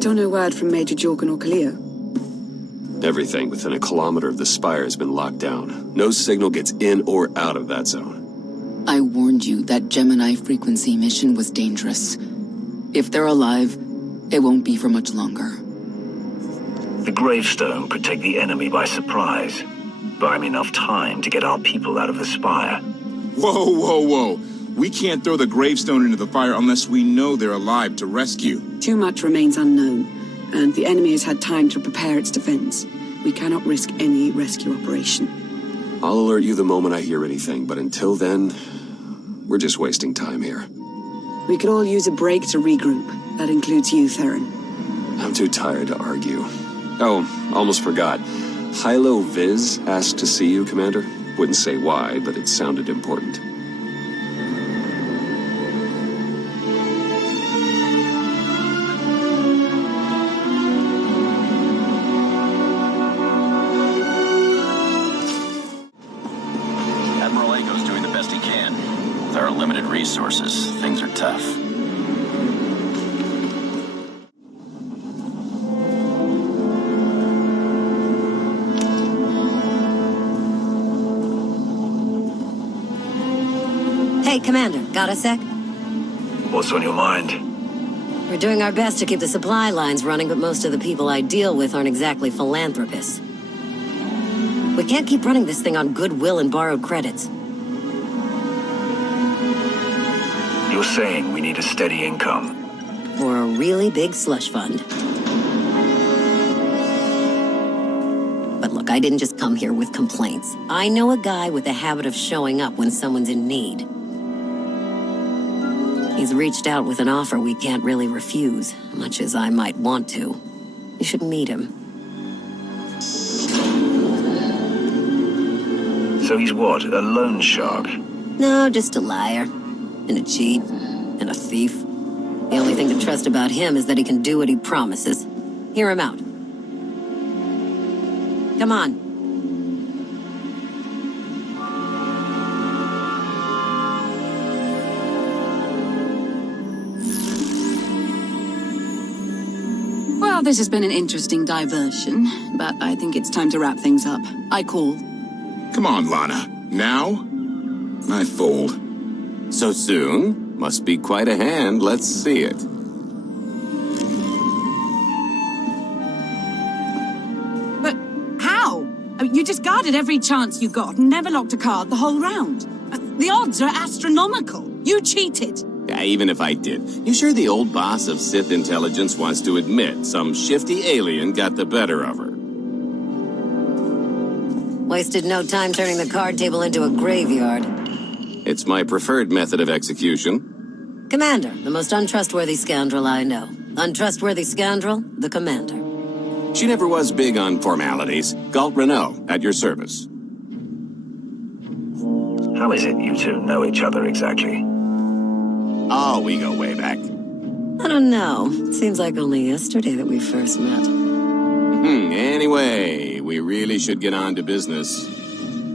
Still no word from Major Jorgen or Kalia? Everything within a kilometer of the spire has been locked down. No signal gets in or out of that zone. I warned you that Gemini frequency mission was dangerous. If they're alive, it won't be for much longer. The gravestone could take the enemy by surprise. Buy him enough time to get our people out of the spire. Whoa, whoa, whoa. We can't throw the gravestone into the fire unless we know they're alive to rescue. Too much remains unknown, and the enemy has had time to prepare its defense. We cannot risk any rescue operation. I'll alert you the moment I hear anything, but until then, we're just wasting time here. We could all use a break to regroup. That includes you, Theron. I'm too tired to argue. Oh, almost forgot. Hylo Viz asked to see you, Commander. Wouldn't say why, but it sounded important. Admiral Ago's doing the best he can. With our limited resources, things are tough. Hey, Commander, got a sec? What's on your mind? We're doing our best to keep the supply lines running, but most of the people I deal with aren't exactly philanthropists. We can't keep running this thing on goodwill and borrowed credits. You're saying we need a steady income. Or a really big slush fund. But look, I didn't just come here with complaints. I know a guy with a habit of showing up when someone's in need. He's reached out with an offer we can't really refuse, much as I might want to. You should meet him. So he's what, a loan shark? No, just a liar. And a cheat. And a thief. The only thing to trust about him is that he can do what he promises. Hear him out. Come on. Well, this has been an interesting diversion, but I think it's time to wrap things up. I call. Come on, Lana. Now? I fold. So soon? Must be quite a hand. Let's see it. But how? I mean, you discarded every chance you got and never locked a card the whole round. The odds are astronomical. You cheated. Yeah, even if I did. You sure the old boss of Sith intelligence wants to admit some shifty alien got the better of her? Wasted no time turning the card table into a graveyard. It's my preferred method of execution. Commander, the most untrustworthy scoundrel I know. Untrustworthy scoundrel, the Commander. She never was big on formalities. Galt Renault, at your service. How is it you two know each other exactly? Oh, we go way back. I don't know. Seems like only yesterday that we first met. Anyway, we really should get on to business.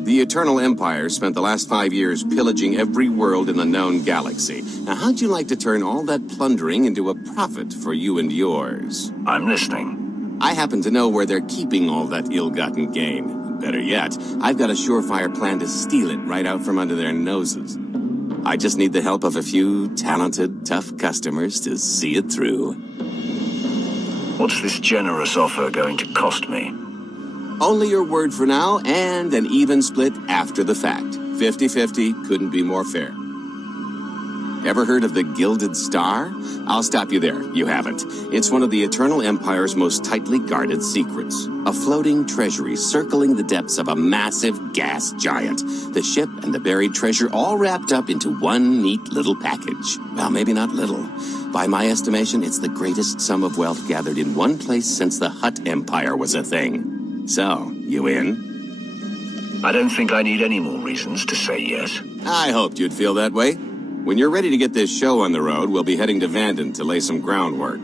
The Eternal Empire spent the last 5 years pillaging every world in the known galaxy. Now, how'd you like to turn all that plundering into a profit for you and yours? I'm listening. I happen to know where they're keeping all that ill-gotten gain. Better yet, I've got a surefire plan to steal it right out from under their noses. I just need the help of a few talented, tough customers to see it through. What's this generous offer going to cost me? Only your word for now, and an even split after the fact. 50-50 couldn't be more fair. Ever heard of the Gilded Star? I'll stop you there. You haven't. It's one of the Eternal Empire's most tightly guarded secrets. A floating treasury circling the depths of a massive gas giant. The ship and the buried treasure all wrapped up into one neat little package. Well, maybe not little. By my estimation, it's the greatest sum of wealth gathered in one place since the Hutt Empire was a thing. So, you in? I don't think I need any more reasons to say yes. I hoped you'd feel that way. When you're ready to get this show on the road, we'll be heading to Vanden to lay some groundwork.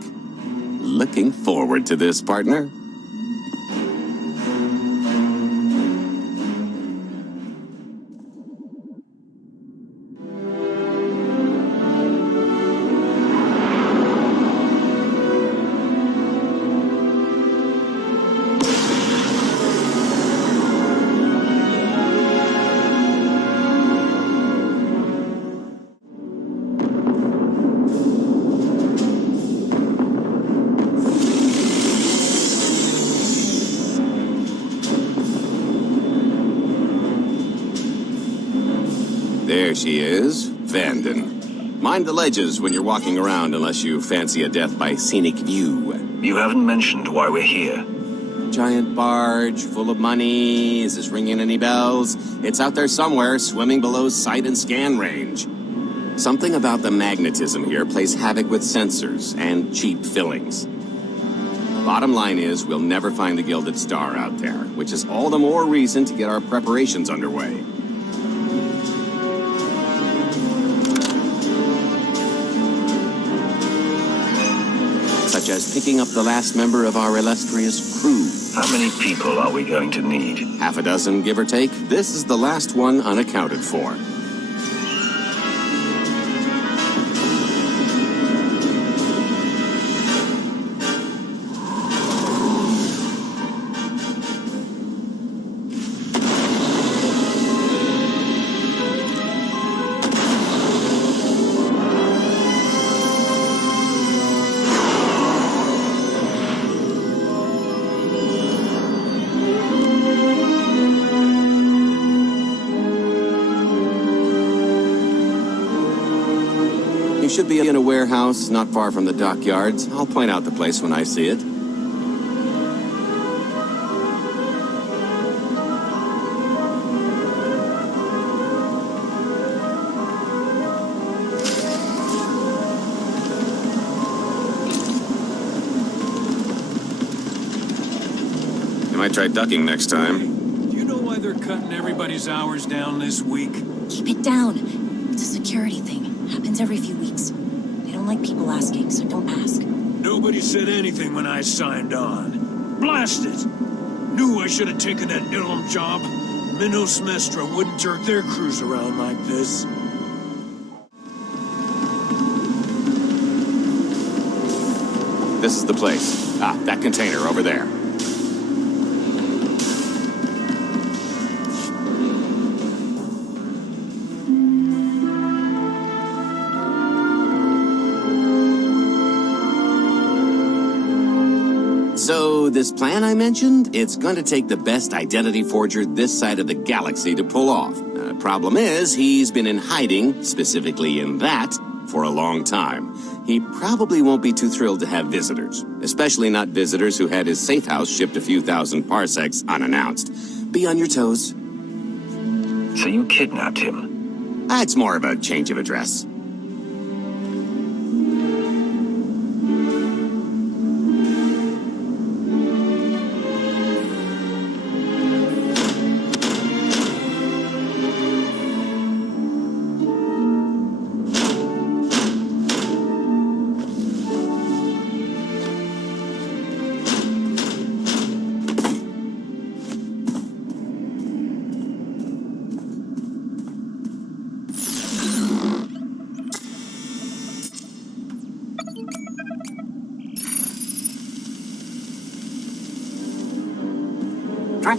Looking forward to this, partner. There she is, Vanden. Mind the ledges when you're walking around unless you fancy a death by scenic view. You haven't mentioned why we're here. Giant barge, full of money. Is this ringing any bells? It's out there somewhere, swimming below sight and scan range. Something about the magnetism here plays havoc with sensors and cheap fillings. Bottom line is, we'll never find the Gilded Star out there, which is all the more reason to get our preparations underway. Such as picking up the last member of our illustrious crew. How many people are we going to need? Half a dozen, give or take. This is the last one unaccounted for. Should be in a warehouse not far from the dockyards. I'll point out the place when I see it. You might try ducking next time. Do you know why they're cutting everybody's hours down this week? Keep it down. It's a security thing. Happens every few weeks. They don't like people asking, so don't ask. Nobody said anything when I signed on. Blast it! Knew I should have taken that Ilum job. Minos Mestra wouldn't jerk their crews around like this. This is the place. Ah, that container over there. So, this plan I mentioned, it's going to take the best identity forger this side of the galaxy to pull off. Problem is, he's been in hiding, specifically in that, for a long time. He probably won't be too thrilled to have visitors, especially not visitors who had his safe house shipped a few thousand parsecs unannounced. Be on your toes. So you kidnapped him? It's more of a change of address.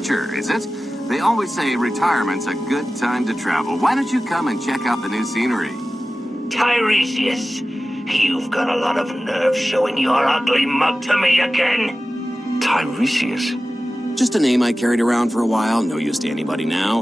Stretcher, is it? They always say retirement's a good time to travel. Why don't you come and check out the new scenery? Tiresias, you've got a lot of nerve showing your ugly mug to me again. Tiresias? Just a name I carried around for a while. No use to anybody now.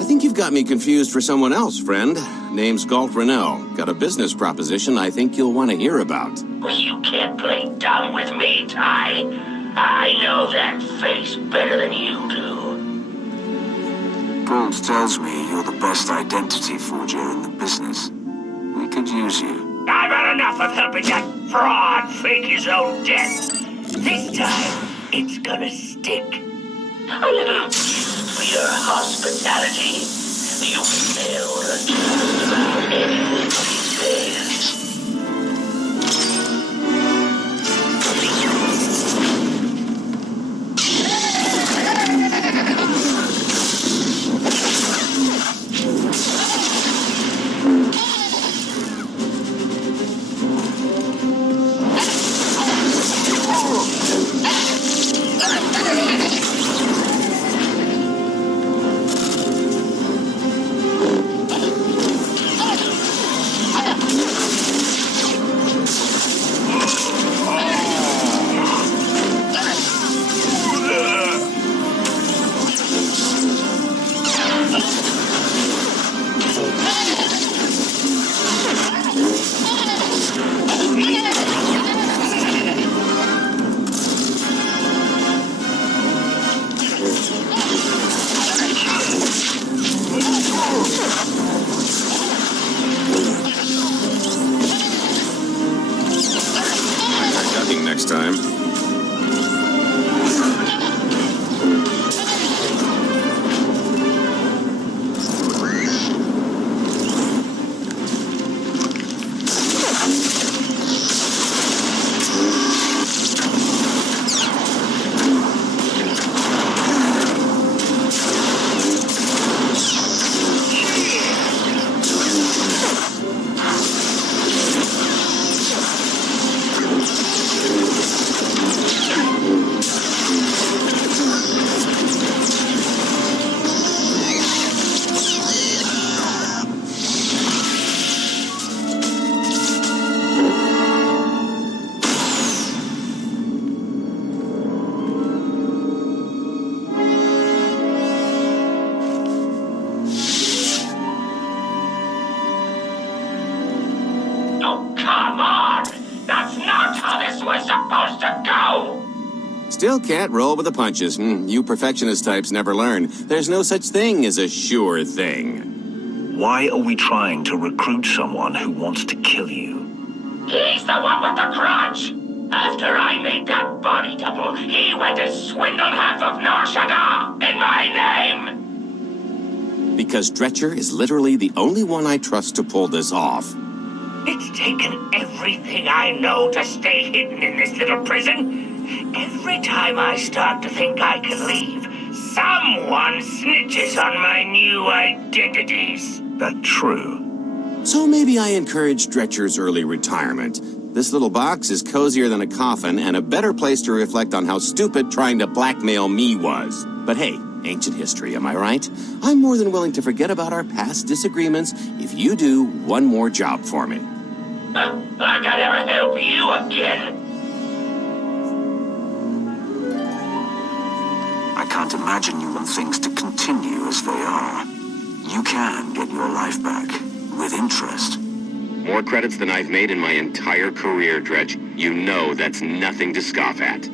I think you've got me confused for someone else, friend. Name's Galt Renell. Got a business proposition I think you'll want to hear about. You can't play dumb with me, Ty. I know that face better than you do. Galt tells me you're the best identity forger in the business. We could use you. I've had enough of helping that fraud fake his own death. This time, it's gonna stick. A little gift for your hospitality. You failed just about anything these days. Still can't roll with the punches. You perfectionist types never learn. There's no such thing as a sure thing. Why are we trying to recruit someone who wants to kill you? He's the one with the grudge. After I made that body double, he went to swindle half of Nar Shaddaa in my name. Because Dretcher is literally the only one I trust to pull this off. It's taken everything I know to stay hidden in this little prison. Every time I start to think I can leave, someone snitches on my new identities. That's true. So maybe I encourage Dretcher's early retirement. This little box is cozier than a coffin and a better place to reflect on how stupid trying to blackmail me was. But hey, ancient history, am I right? I'm more than willing to forget about our past disagreements if you do one more job for me. I can never help you again. I can't imagine you want things to continue as they are. You can get your life back, with interest. More credits than I've made in my entire career, Dredge. You know that's nothing to scoff at.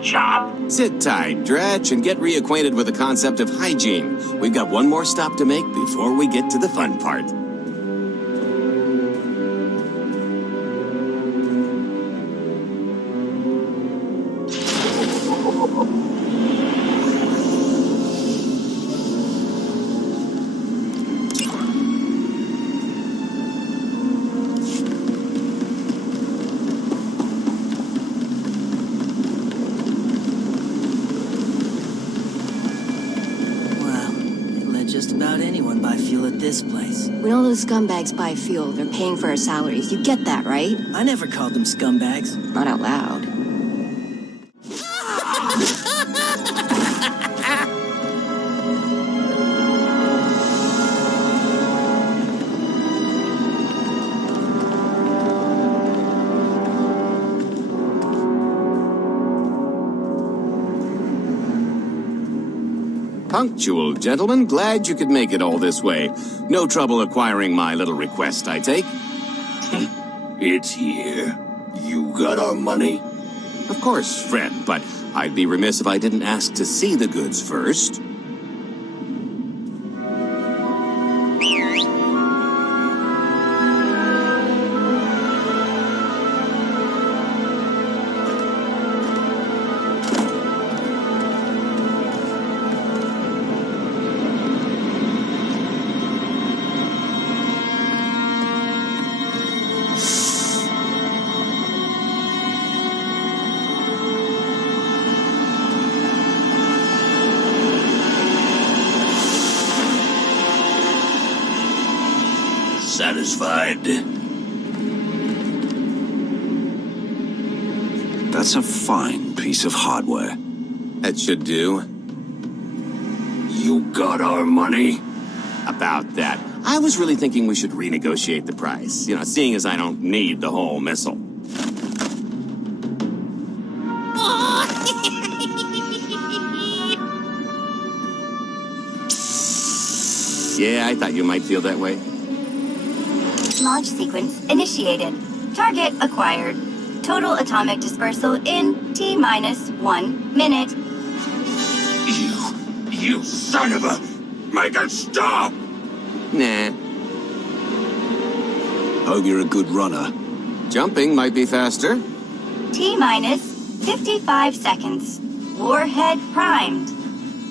Job. Sit tight, Dretch, and get reacquainted with the concept of hygiene. We've got one more stop to make before we get to the fun part. This place. When all those scumbags buy fuel, they're paying for our salaries. You get that, right? I never called them scumbags. Not out loud. Punctual, gentlemen. Glad you could make it all this way. No trouble acquiring my little request, I take? It's here. You got our money? Of course, friend, but I'd be remiss if I didn't ask to see the goods first. Satisfied? That's a fine piece of hardware. That should do. You got our money? About that. I was really thinking we should renegotiate the price. You know, seeing as I don't need the whole missile. Yeah, I thought you might feel that way. Launch sequence initiated. Target acquired. Total atomic dispersal in T-1 minute. You son of a... Make it stop! Nah. Hope you're a good runner. Jumping might be faster. T-55 seconds. Warhead primed.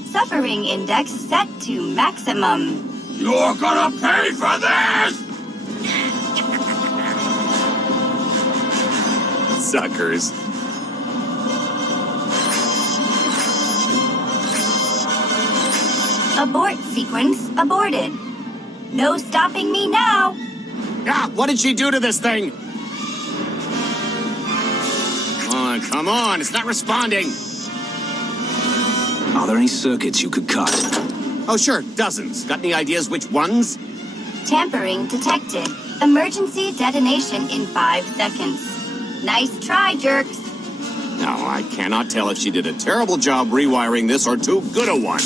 Suffering index set to maximum. You're gonna pay for this! Suckers. Abort sequence aborted. No stopping me now. Ah, what did she do to this thing? Come on, it's not responding. Are there any circuits you could cut? Oh, sure, dozens. Got any ideas which ones? Tampering detected. Emergency detonation in 5 seconds. Nice try, jerks. No, I cannot tell if she did a terrible job rewiring this or too good a one. 3.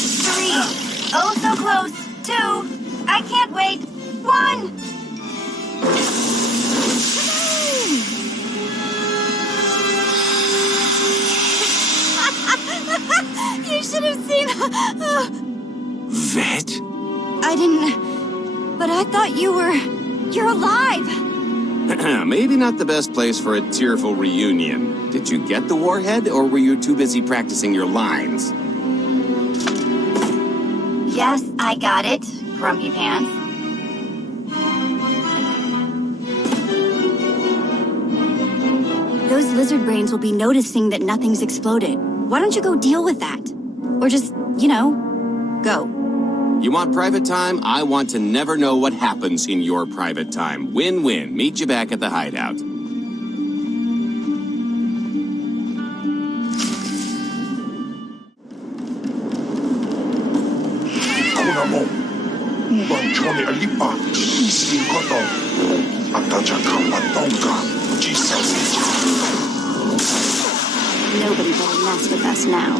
Oh, so close. 2. I can't wait. 1. You should have seen. Vet? I didn't. But I thought you're alive. Maybe not the best place for a tearful reunion. Did you get the warhead, or were you too busy practicing your lines? Yes, I got it, Grumpy Pants. Those lizard brains will be noticing that nothing's exploded. Why don't you go deal with that? Or just, go. You want private time? I want to never know what happens in your private time. Win-win. Meet you back at the hideout. Nobody better mess with us now.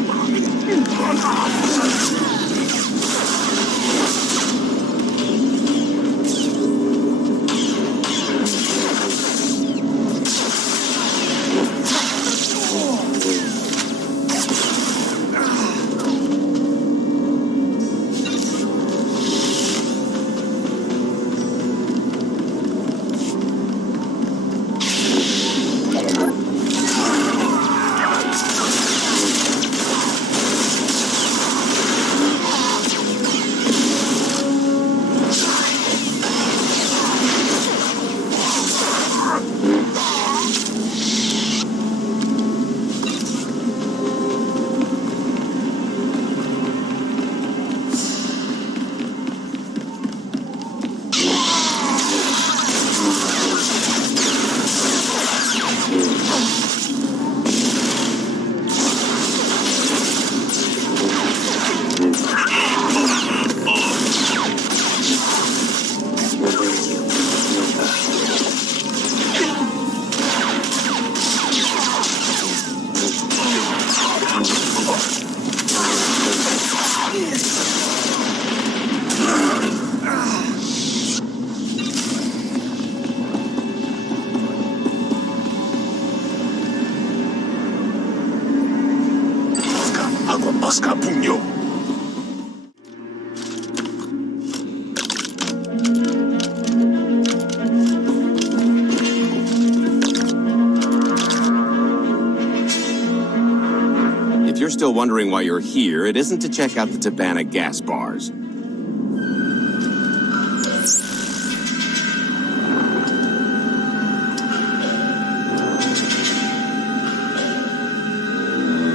If you're still wondering why you're here, it isn't to check out the Tabana gas bars.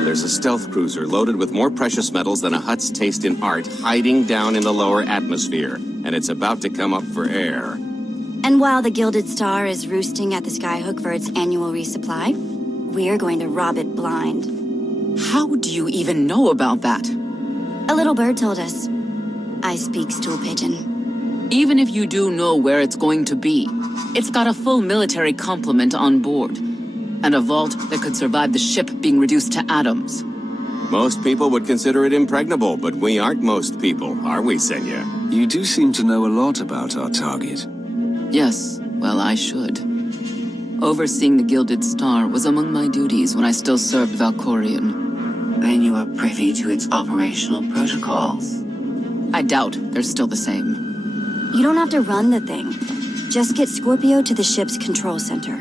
There's a stealth cruiser loaded with more precious metals than a Hutt's taste in art, hiding down in the lower atmosphere, and it's about to come up for air. And while the Gilded Star is roosting at the Skyhook for its annual resupply, we're going to rob it blind. How do you even know about that? A little bird told us. I speak stool pigeon. Even if you do know where it's going to be, it's got a full military complement on board. And a vault that could survive the ship being reduced to atoms. Most people would consider it impregnable, but we aren't most people, are we, Senya? You do seem to know a lot about our target. Yes, well, I should. Overseeing the Gilded Star was among my duties when I still served Valkorion. Then you are privy to its operational protocols. I doubt they're still the same. You don't have to run the thing. Just get Scorpio to the ship's control center.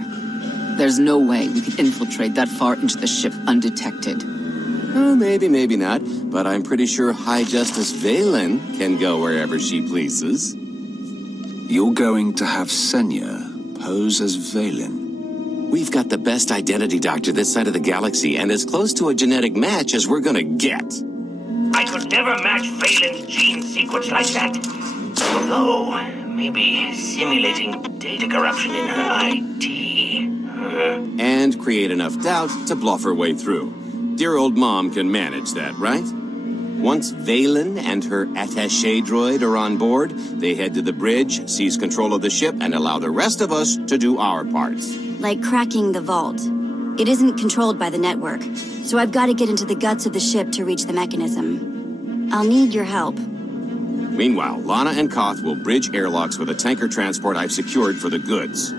There's no way we could infiltrate that far into the ship undetected. Oh, maybe, maybe not. But I'm pretty sure High Justice Valen can go wherever she pleases. You're going to have Senya pose as Valen. We've got the best identity doctor this side of the galaxy, and as close to a genetic match as we're gonna get. I could never match Valen's gene sequence like that. Although, maybe simulating data corruption in her IT. And create enough doubt to bluff her way through. Dear old Mom can manage that, right? Once Valen and her attaché droid are on board, they head to the bridge, seize control of the ship, and allow the rest of us to do our parts. Like cracking the vault. It isn't controlled by the network, so I've got to get into the guts of the ship to reach the mechanism. I'll need your help. Meanwhile, Lana and Koth will bridge airlocks with a tanker transport I've secured for the goods.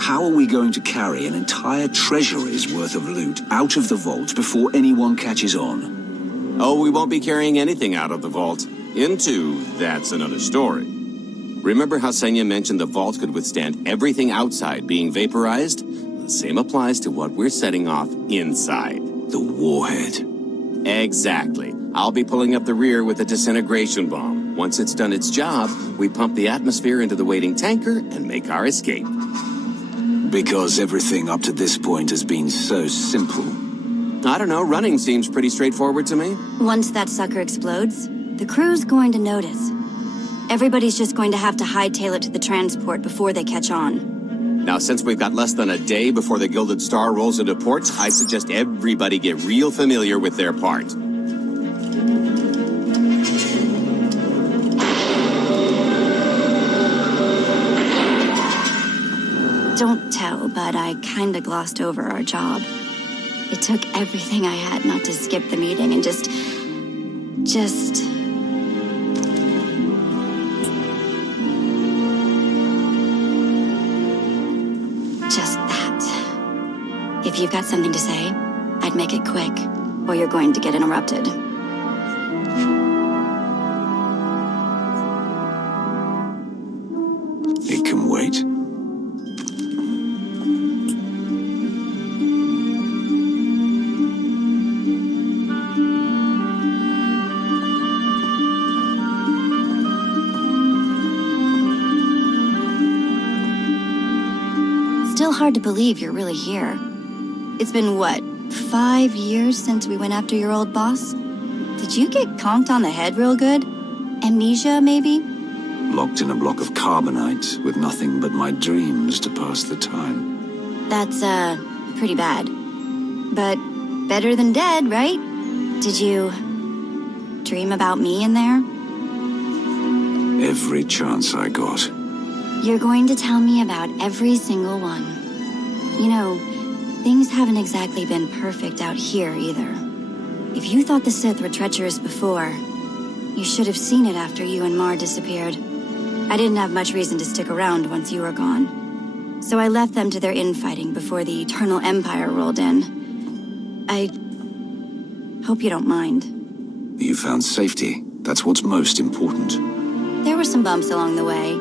How are we going to carry an entire treasury's worth of loot out of the vault before anyone catches on? Oh, we won't be carrying anything out of the vault. Into, that's another story. Remember how Senya mentioned the vault could withstand everything outside being vaporized? The same applies to what we're setting off inside. The warhead. Exactly. I'll be pulling up the rear with a disintegration bomb. Once it's done its job, we pump the atmosphere into the waiting tanker and make our escape. Because everything up to this point has been so simple. I don't know, running seems pretty straightforward to me. Once that sucker explodes, the crew's going to notice. Everybody's just going to have to hightail it to the transport before they catch on. Now, since we've got less than a day before the Gilded Star rolls into port, I suggest everybody get real familiar with their part. Don't tell, but I kinda glossed over our job. It took everything I had not to skip the meeting and just that. If you've got something to say, I'd make it quick, or you're going to get interrupted. It can wait. Still hard to believe you're really here. It's been, what, 5 years since we went after your old boss? Did you get conked on the head real good? Amnesia, maybe? Locked in a block of carbonite with nothing but my dreams to pass the time. That's, pretty bad. But better than dead, right? Did you dream about me in there? Every chance I got. You're going to tell me about every single one. You know, things haven't exactly been perfect out here either. If you thought the Sith were treacherous before, you should have seen it after you and Mar disappeared. I didn't have much reason to stick around once you were gone. So I left them to their infighting before the Eternal Empire rolled in. I hope you don't mind. You found safety. That's what's most important. There were some bumps along the way,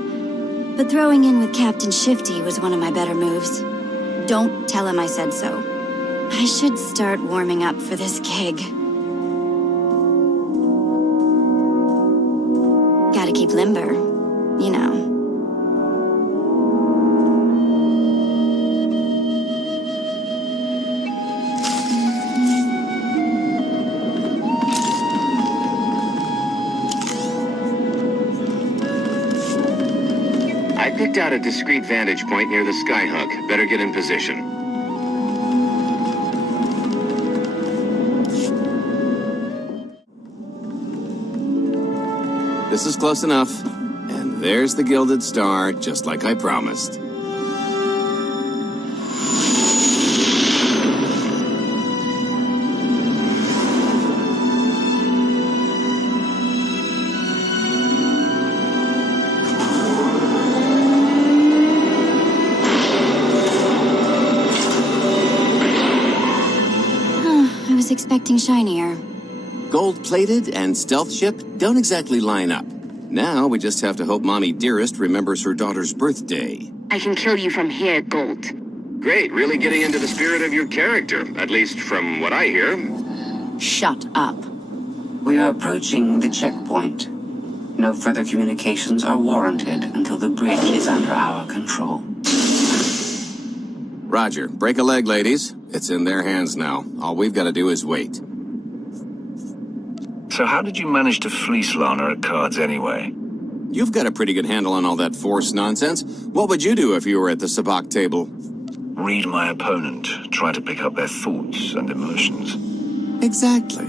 but throwing in with Captain Shifty was one of my better moves. Don't tell him I said so. I should start warming up for this gig. Gotta keep limber, you know. I picked out a discreet vantage point near the skyhook. Better get in position. This is close enough. And there's the Gilded Star, just like I promised. Expecting shinier. Gold-plated and stealth ship don't exactly line up. Now we just have to hope Mommy Dearest remembers her daughter's birthday. I can kill you from here, Gold. Great, really getting into the spirit of your character, at least from what I hear. Shut up. We are approaching the checkpoint. No further communications are warranted until the bridge is under our control. Roger. Break a leg, ladies. It's in their hands now. All we've got to do is wait. So how did you manage to fleece Lana at cards anyway? You've got a pretty good handle on all that Force nonsense. What would you do if you were at the sabacc table? Read my opponent, try to pick up their thoughts and emotions. Exactly.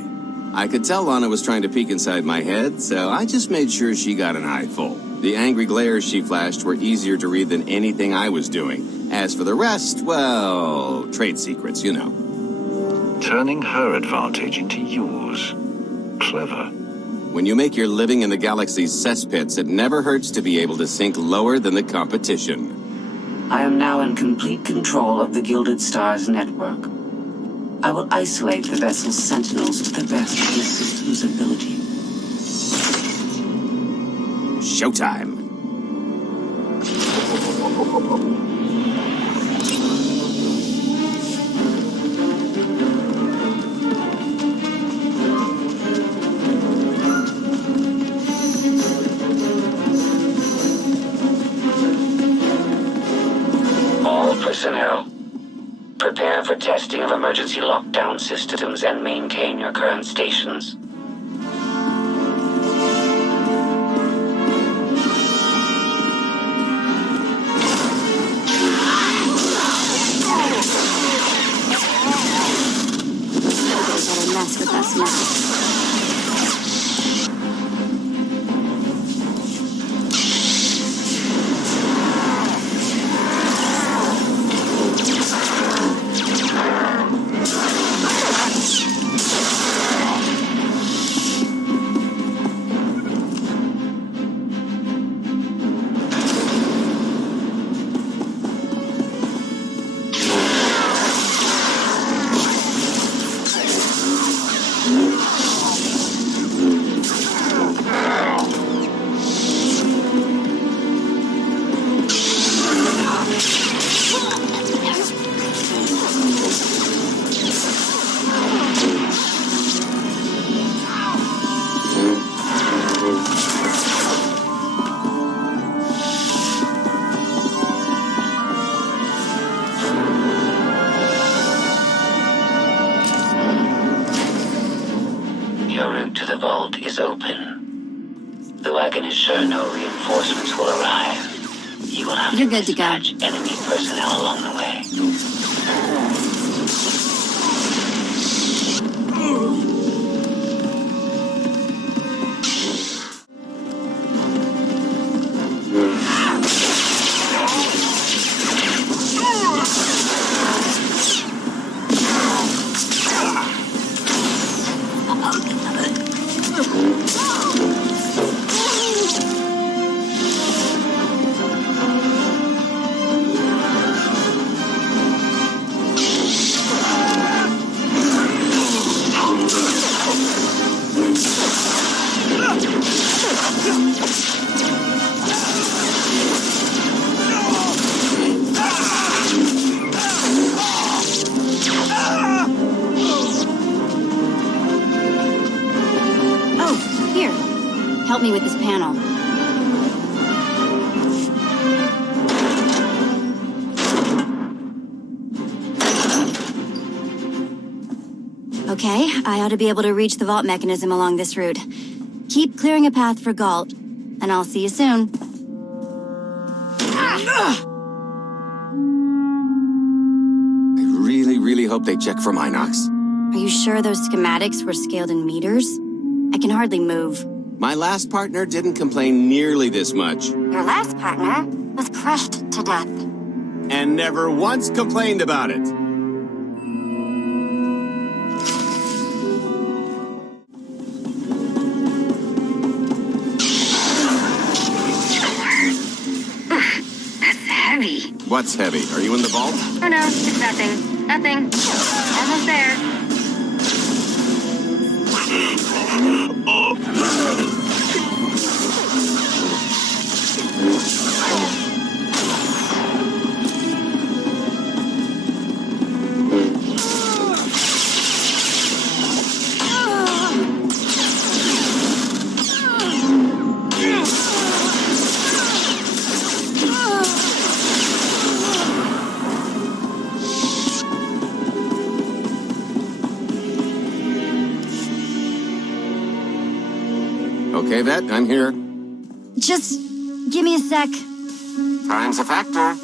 I could tell Lana was trying to peek inside my head, so I just made sure she got an eyeful. The angry glares she flashed were easier to read than anything I was doing. As for the rest, well, trade secrets, you know. Turning her advantage into yours. Clever. When you make your living in the galaxy's cesspits, it never hurts to be able to sink lower than the competition. I am now in complete control of the Gilded Stars network. I will isolate the vessel's sentinels to the best of the system's ability. Showtime. All personnel, prepare for testing of emergency lockdown systems and maintain your current stations. Better mess with us now. Your route to the vault is open. Though I can assure no reinforcements will arrive, you will have You're to good to go. dispatch enemy personnel along the way. Help me with this panel. Okay, I ought to be able to reach the vault mechanism along this route. Keep clearing a path for Galt, and I'll see you soon. I really hope they check for Minox. Are you sure those schematics were scaled in meters? I can hardly move. My last partner didn't complain nearly this much. Your last partner was crushed to death. And never once complained about it. That's heavy. What's heavy? Are you in the vault? Oh no, it's nothing. Nothing. Almost there. Okay, Vet, I'm here. Just give me a sec. Time's a factor.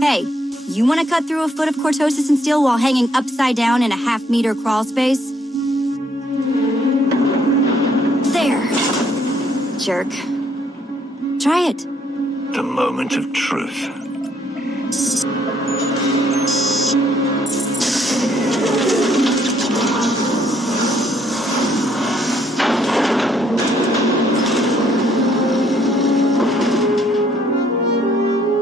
Hey, You want to cut through a foot of cortosis and steel while hanging upside down in a half-meter crawl space? There. Jerk. Try it. The moment of truth.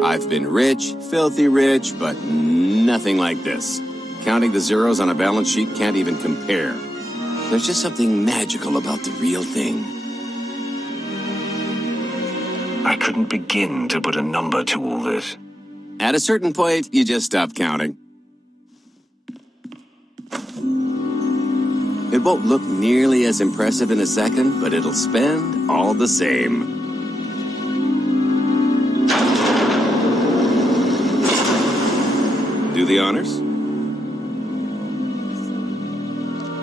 I've been rich, filthy rich, but nothing like this. Counting the zeros on a balance sheet can't even compare. There's just something magical about the real thing. I couldn't begin to put a number to all this. At a certain point, you just stop counting. It won't look nearly as impressive in a second, but it'll spend all the same. Do the honors?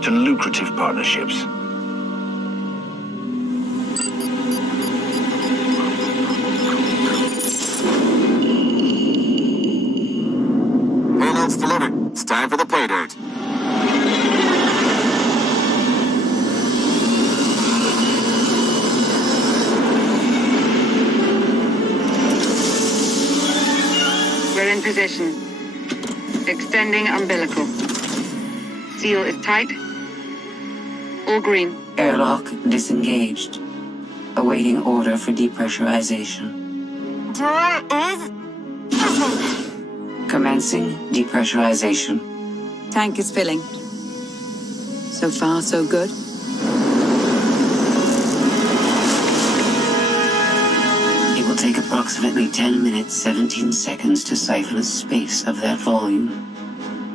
To lucrative partnerships. Payload's delivered. It's time for the pay dirt. We're in position. Extending umbilical. Seal is tight. All green. Airlock disengaged. Awaiting order for depressurization. Door is open. Commencing depressurization. Tank is filling. So far, so good. It will take approximately 10 minutes, 17 seconds to siphon a space of that volume.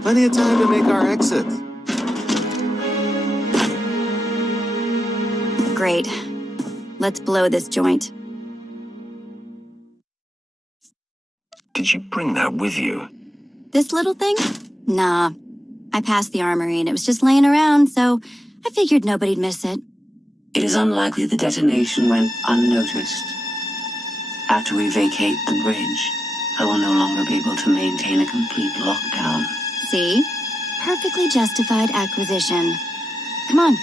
Plenty of time to make our exit. Great. Let's blow this joint. Did you bring that with you? This little thing? Nah. I passed the armory and it was just laying around, so I figured nobody'd miss it. It is unlikely the detonation went unnoticed. After we vacate the bridge, I will no longer be able to maintain a complete lockdown. See? Perfectly justified acquisition. Come on.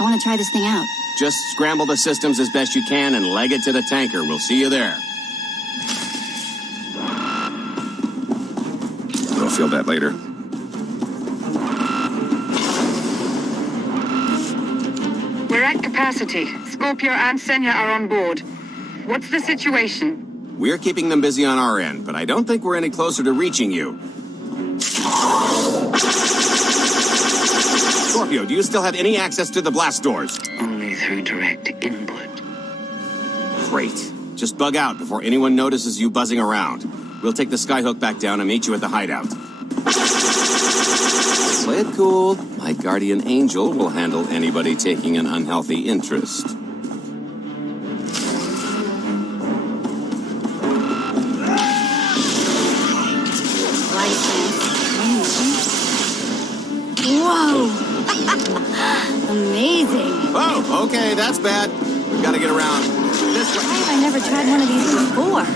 I want to try this thing out. Just scramble the systems as best you can and leg it to the tanker. We'll see you there. I'll feel that later. We're at capacity. Scorpio and Senya are on board. What's the situation? We're keeping them busy on our end, but I don't think we're any closer to reaching you. Scorpio, do you still have any access to the blast doors? Only through direct input. Great. Just bug out before anyone notices you buzzing around. We'll take the skyhook back down and meet you at the hideout. Play it cool. My guardian angel will handle anybody taking an unhealthy interest. Whoa! Amazing. Oh, okay, that's bad. We've got to get around this way. Why have I never tried one of these before?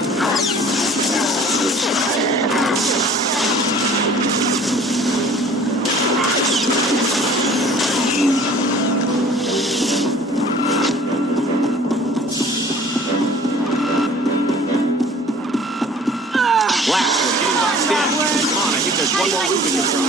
Blast, we're getting upstairs. Come on, I think there's one more route we can try.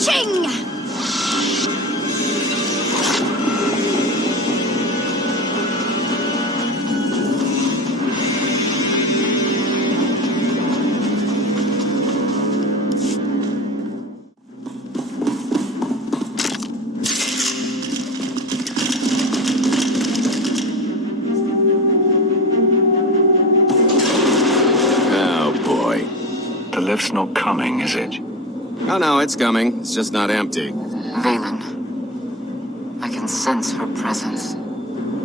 Ching! Oh, boy. The lift's not coming, is it? Oh, no, it's coming. It's just not empty. Valen. I can sense her presence.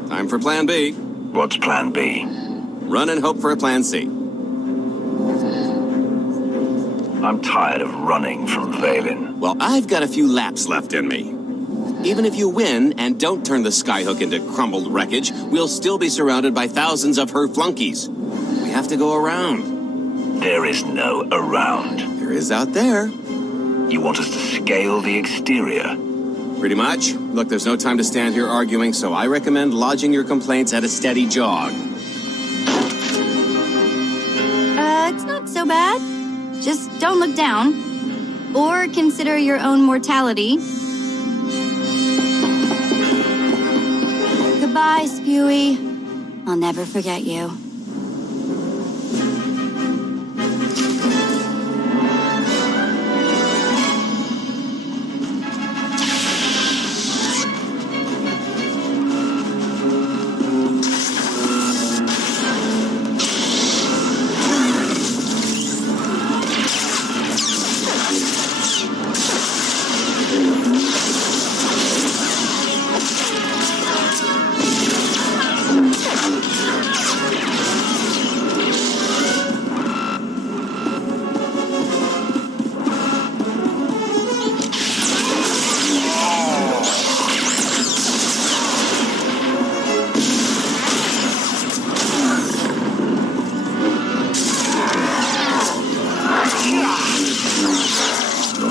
Time for Plan B. What's Plan B? Run and hope for a Plan C. I'm tired of running from Valen. Well, I've got a few laps left in me. Even if you win and don't turn the skyhook into crumbled wreckage, we'll still be surrounded by thousands of her flunkies. We have to go around. There is no around. There is out there. You want us to scale the exterior? Pretty much. Look, there's no time to stand here arguing, so I recommend lodging your complaints at a steady jog. It's not so bad. Just don't look down. Or consider your own mortality. Goodbye, Spewy. I'll never forget you.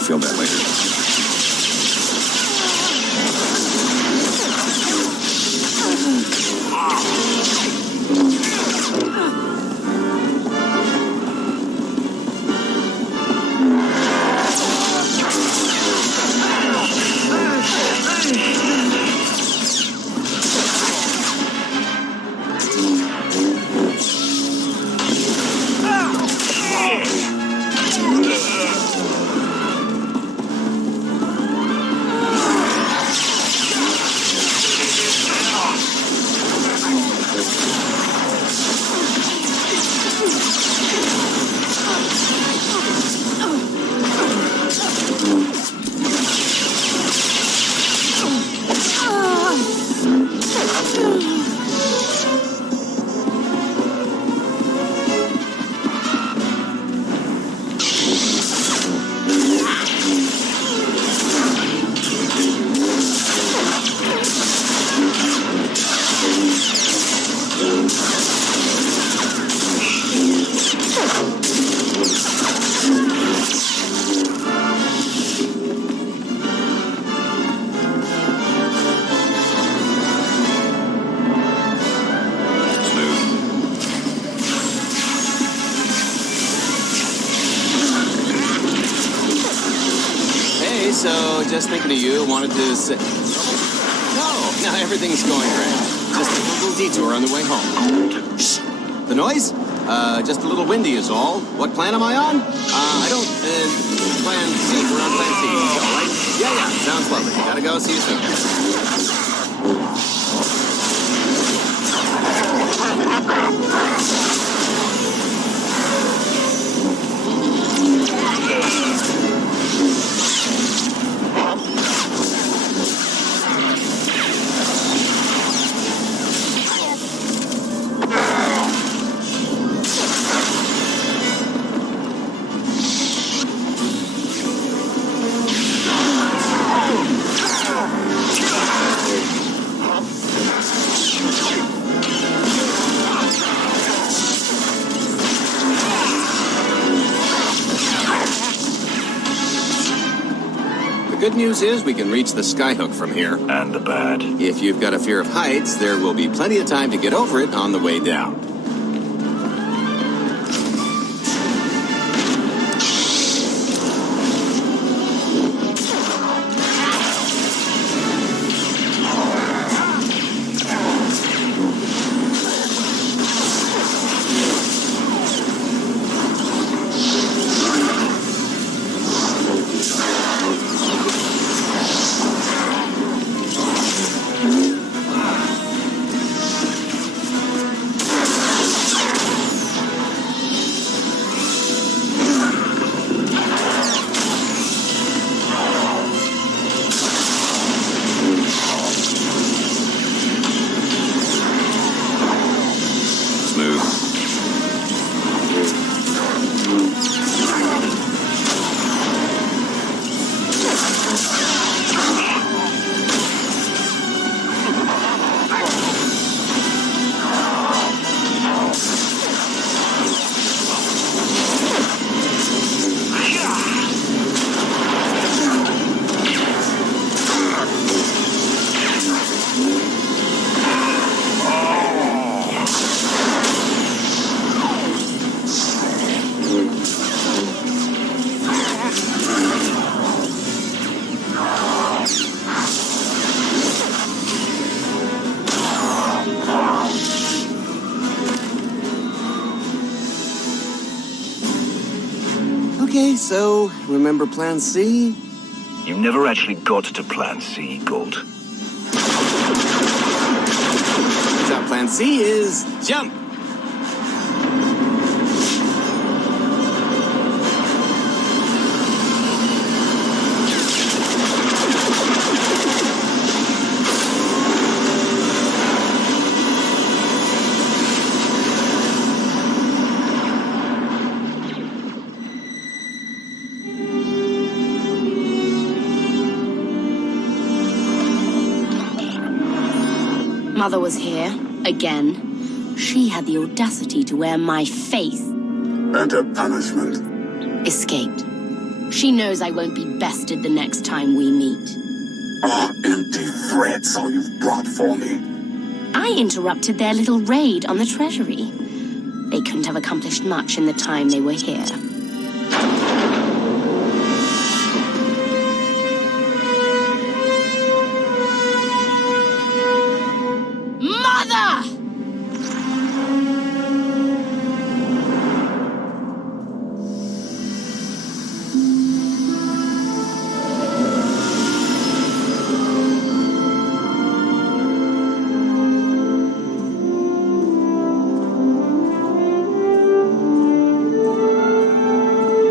Feel that later. So, just thinking of you, wanted to say... No, everything's going great. Just a little detour on the way home. Shh. The noise? Just a little windy is all. What plan am I on? I don't, plan C. We're on plan C. All right? Yeah, sounds lovely. Gotta go. See you soon. The good news is we can reach the skyhook from here. And the bad? If you've got a fear of heights, there will be plenty of time to get over it on the way down. Okay, so remember Plan C? You never actually got to Plan C, Gold. Turns out Plan C is jump. Mother was here, again. She had the audacity to wear my face. And her punishment? Escaped. She knows I won't be bested the next time we meet. Are empty threats all you've brought for me? I interrupted their little raid on the treasury. They couldn't have accomplished much in the time they were here.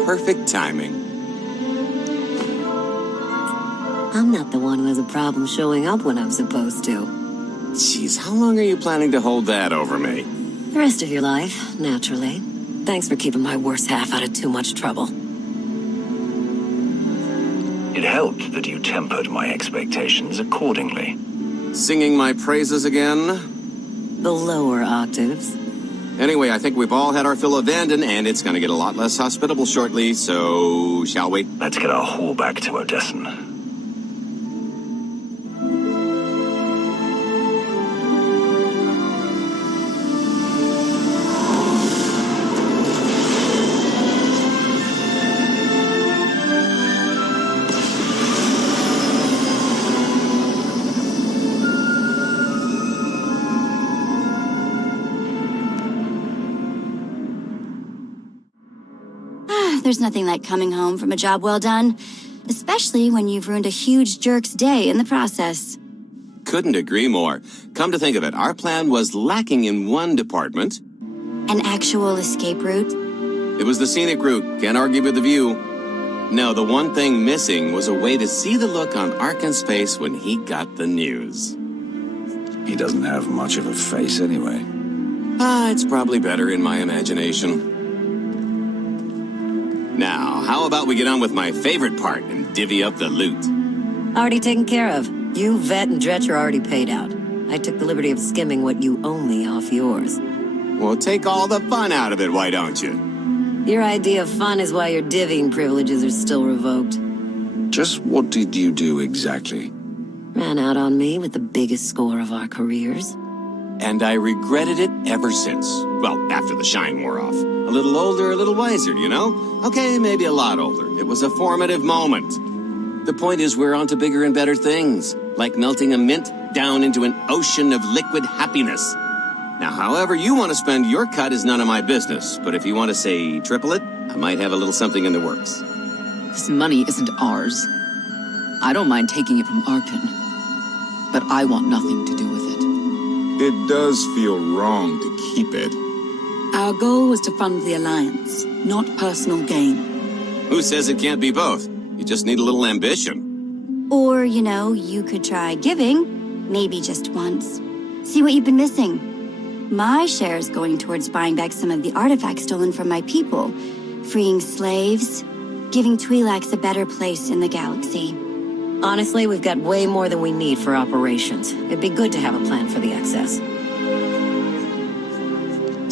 Perfect timing. I'm not the one who has a problem showing up when I'm supposed to. Jeez, how long are you planning to hold that over me? The rest of your life, naturally. Thanks for keeping my worse half out of too much trouble. It helped that you tempered my expectations accordingly. Singing my praises again? The lower octaves. Anyway, I think we've all had our fill of Vanden, and it's going to get a lot less hospitable shortly, so shall we? Let's get our haul back to Odessen. There's nothing like coming home from a job well done, especially when you've ruined a huge jerk's day in the process. Couldn't agree more. Come to think of it, our plan was lacking in one department. An actual escape route? It was the scenic route. Can't argue with the view. No, the one thing missing was a way to see the look on Arkin's face when he got the news. He doesn't have much of a face anyway. It's probably better in my imagination. Now, how about we get on with my favorite part and divvy up the loot? Already taken care of. You, Vet, and Dretch are already paid out. I took the liberty of skimming what you owe me off yours. Well, take all the fun out of it, why don't you? Your idea of fun is why your divvying privileges are still revoked. Just what did you do exactly? Ran out on me with the biggest score of our careers. And I regretted it ever since. Well, after the shine wore off. A little older, a little wiser, you know? Okay, maybe a lot older. It was a formative moment. The point is we're on to bigger and better things, like melting a mint down into an ocean of liquid happiness. Now, however you want to spend your cut is none of my business, but if you want to, say, triple it, I might have a little something in the works. This money isn't ours. I don't mind taking it from Arkin, but I want nothing to do with it. It does feel wrong to keep it. Our goal was to fund the Alliance, not personal gain. Who says it can't be both? You just need a little ambition. Or, you know, you could try giving, maybe just once. See what you've been missing. My share is going towards buying back some of the artifacts stolen from my people, freeing slaves, giving Twi'leks a better place in the galaxy. Honestly, we've got way more than we need for operations. It'd be good to have a plan for the excess.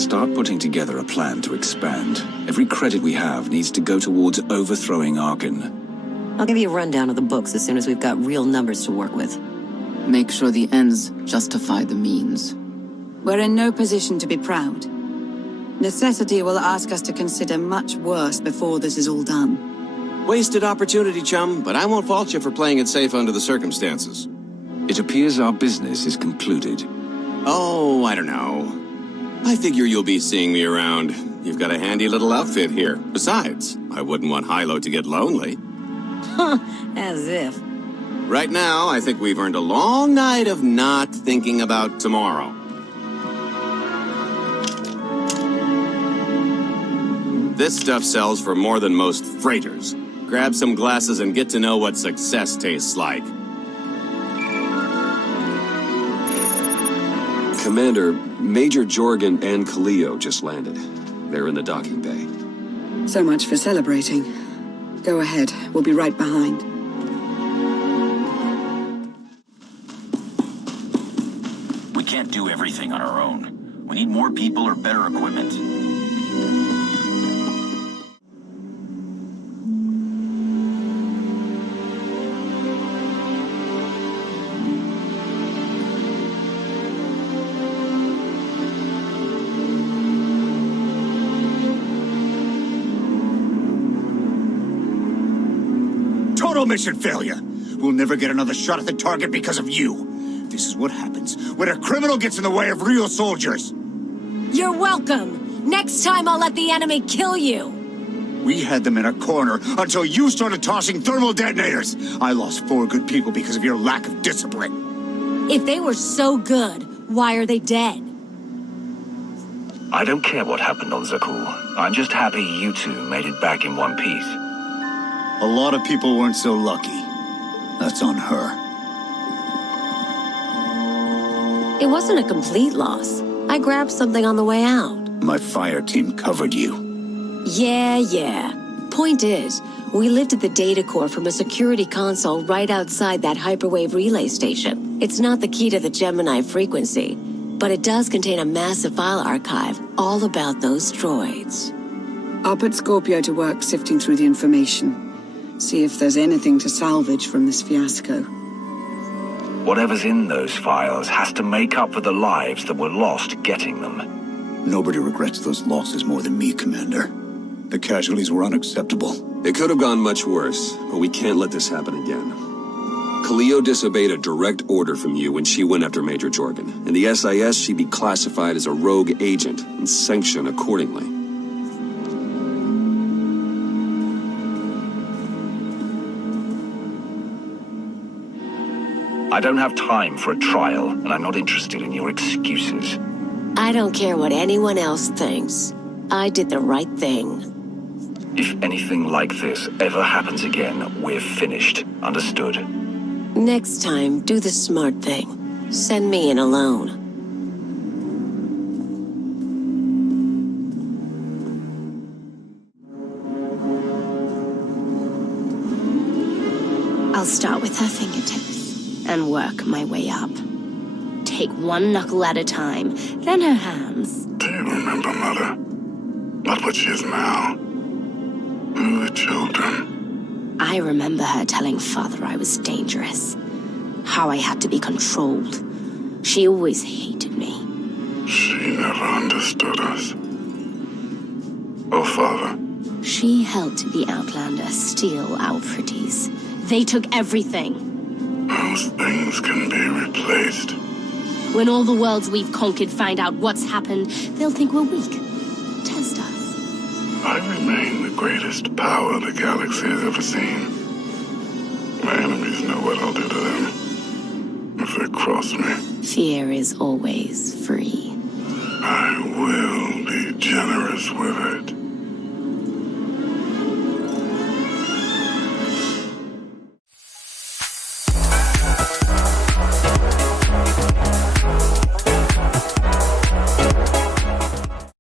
Start putting together a plan to expand. Every credit we have needs to go towards overthrowing Arkin. I'll give you a rundown of the books as soon as we've got real numbers to work with. Make sure the ends justify the means. We're in no position to be proud. Necessity will ask us to consider much worse before this is all done. Wasted opportunity, chum, but I won't fault you for playing it safe under the circumstances. It appears our business is concluded. Oh, I don't know. I figure you'll be seeing me around. You've got a handy little outfit here. Besides, I wouldn't want Hilo to get lonely. Huh, as if. Right now, I think we've earned a long night of not thinking about tomorrow. This stuff sells for more than most freighters. Grab some glasses and get to know what success tastes like. Commander, Major Jorgen and Kaleo just landed. They're in the docking bay. So much for celebrating. Go ahead. We'll be right behind. We can't do everything on our own. We need more people or better equipment. Total mission failure. We'll never get another shot at the target because of you. This is what happens when a criminal gets in the way of real soldiers. You're welcome. Next time I'll let the enemy kill you. We had them in a corner until you started tossing thermal detonators. I lost 4 good people because of your lack of discipline. If they were so good, why are they dead? I don't care what happened on Zakuul. I'm just happy you two made it back in one piece. A lot of people weren't so lucky. That's on her. It wasn't a complete loss. I grabbed something on the way out. My fire team covered you. Yeah. Point is, we lifted the data core from a security console right outside that hyperwave relay station. It's not the key to the Gemini frequency, but it does contain a massive file archive all about those droids. I'll put Scorpio to work sifting through the information. See if there's anything to salvage from this fiasco. Whatever's in those files has to make up for the lives that were lost getting them. Nobody regrets those losses more than me, Commander. The casualties were unacceptable. It could have gone much worse, but we can't let this happen again. Kaleo disobeyed a direct order from you when she went after Major Jorgen. In the SIS, she'd be classified as a rogue agent and sanctioned accordingly. I don't have time for a trial, and I'm not interested in your excuses. I don't care what anyone else thinks. I did the right thing. If anything like this ever happens again, we're finished. Understood? Next time, do the smart thing. Send me in alone. I'll start with her fingertips and work my way up. Take one knuckle at a time, then her hands. Do you remember, Mother? Not what she is now. Who are the children? I remember her telling Father I was dangerous. How I had to be controlled. She always hated me. She never understood us. Oh, Father. She helped the Outlander steal our pretties. They took everything. Those things can be replaced. When all the worlds we've conquered find out what's happened, they'll think we're weak. Test us. I remain the greatest power the galaxy has ever seen. My enemies know what I'll do to them if they cross me. Fear is always free. I will be generous with it.